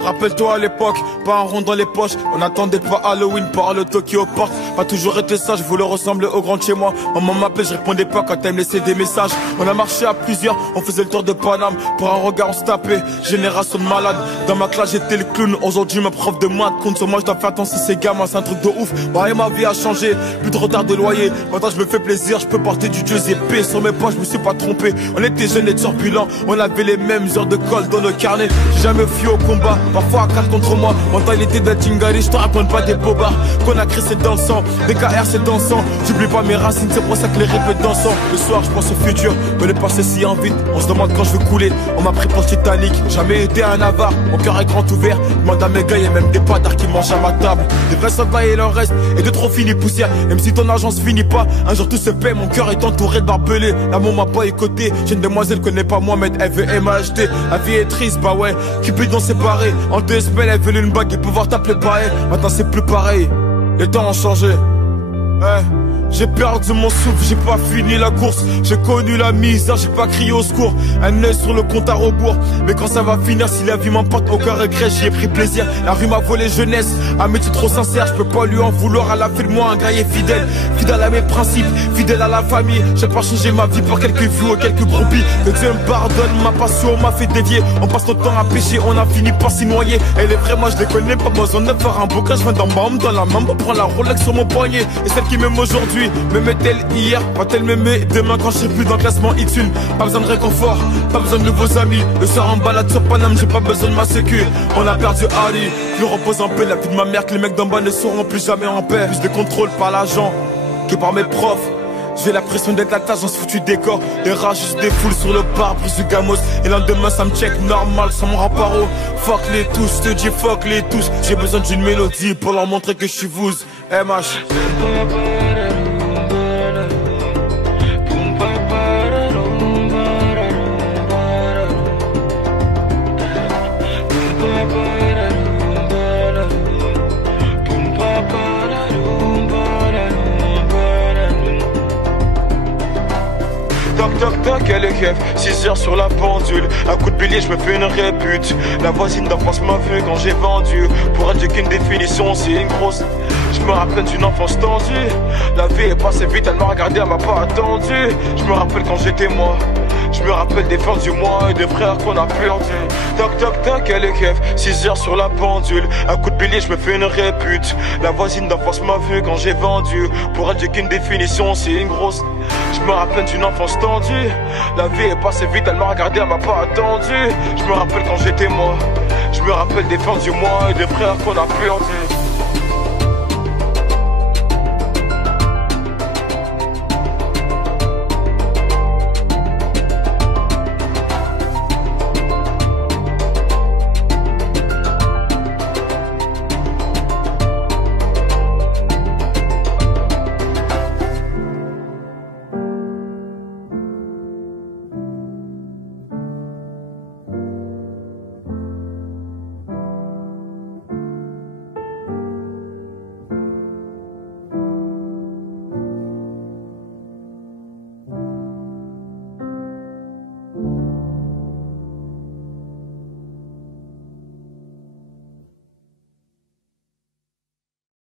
Rappelle-toi à l'époque, pas un rond dans les poches. On n'attendait pas Halloween par le Tokyo Park. Pas toujours été sage, je voulais ressembler au grand de chez moi. Maman m'appelait, je répondais pas quand elle me laissait des messages. On a marché à plusieurs, on faisait le tour de Paname. Pour un regard on se tapait, génération de malade. Dans ma classe j'étais le clown, aujourd'hui ma prof de maths compte sur moi, je dois faire attention à ces gamins, c'est un truc de ouf. Bah et ma vie a changé, plus de retard de loyer. Maintenant je me fais plaisir, je peux porter du Dieu épée. Sur mes poches je me suis pas trompé, on était jeunes et turbulents. On avait les mêmes heures de colle dans nos carnets. J'ai jamais fui au combat, parfois à 4 contre moi. Mentalité de Tingari, je te raconte pas des bobards. Qu'on a créé c'est dans le sang, DKR c'est dans le sang. J'oublie pas mes racines, c'est pour ça que les répètes dansant. Le soir je pense au futur, mais le passé si en vite. On se demande quand je veux couler, on m'a pris pour le Titanic. Jamais été un avare, mon cœur est grand ouvert. Demande à mes gars, y'a même des patards qui mangent à ma table. Des vrais soldats il en reste, et de trop finis poussière. Même si ton argent se finit pas, un jour tout se paie. Mon cœur est entouré de barbelés, l'amour m'a pas écouté. J'ai une demoiselle connaît pas moi, mais elle veut m'acheter. La vie est triste, bah ouais, Cupidon séparé. En 2 semaines elle veut une bague et pouvoir t'appeler pareil. Maintenant c'est plus pareil, les temps ont changé. J'ai perdu mon souffle, j'ai pas fini la course. J'ai connu la misère, j'ai pas crié au secours. Un œil sur le compte à rebours. Mais quand ça va finir, si la vie m'emporte, aucun regret, j'y ai pris plaisir. La rue m'a volé jeunesse, un métier trop sincère. Je peux pas lui en vouloir, elle a fait de moi un guerrier fidèle. Fidèle à mes principes, fidèle à la famille. J'ai pas changé ma vie pour quelques vues ou quelques brebis. Que Dieu me pardonne, ma passion m'a fait dévier. On passe notre temps à pêcher, on a fini par s'y noyer. Elle est vraie, moi je les connais, pas besoin de faire un bouquin. Je viens d'en bas, dans la main, prends la Rolex sur mon poignet. Et celle qui m'aime aujourd'hui me met-elle hier, pas-elle m'aimer demain quand je serai plus dans le classement X1. Pas besoin de réconfort, pas besoin de nouveaux amis. Le soir en balade sur Paname, j'ai pas besoin de ma sécu. On a perdu Ali, plus repose en paix. La vie de ma mère que les mecs d'en bas ne seront plus jamais en paix. Plus de contrôle par l'agent que par mes profs. J'ai l'impression d'être la tâche dans ce foutu décor. Les rages juste des foules sur le pare brise du gamos. Et lendemain ça me check normal, ça me rend paro. Fuck les tous, je te dis fuck les tous. J'ai besoin d'une mélodie pour leur montrer que je suis vous. MH. Toc toc toc, elle est keuf, 6 heures sur la pendule. Un coup de bélier, je me fais une répute. La voisine d'enfance m'a vu quand j'ai vendu. Pour elle, j'ai qu'une définition, c'est une grosse. Je me rappelle d'une enfance tendue. La vie est passée vite, elle m'a regardé, elle m'a pas attendu. Je me rappelle quand j'étais moi. Je me rappelle des fins du mois et des frères qu'on a perdu. Toc toc toc, elle est keuf, 6 heures sur la pendule. Un coup de bélier, je me fais une répute. La voisine d'enfance m'a vu quand j'ai vendu. Pour elle, j'ai qu'une définition, c'est une grosse. Je me rappelle d'une enfance tendue. La vie est passée vite, elle m'a regardé, elle m'a pas attendu. Je me rappelle quand j'étais moi. Je me rappelle des fins du mois et des frères qu'on a perdu.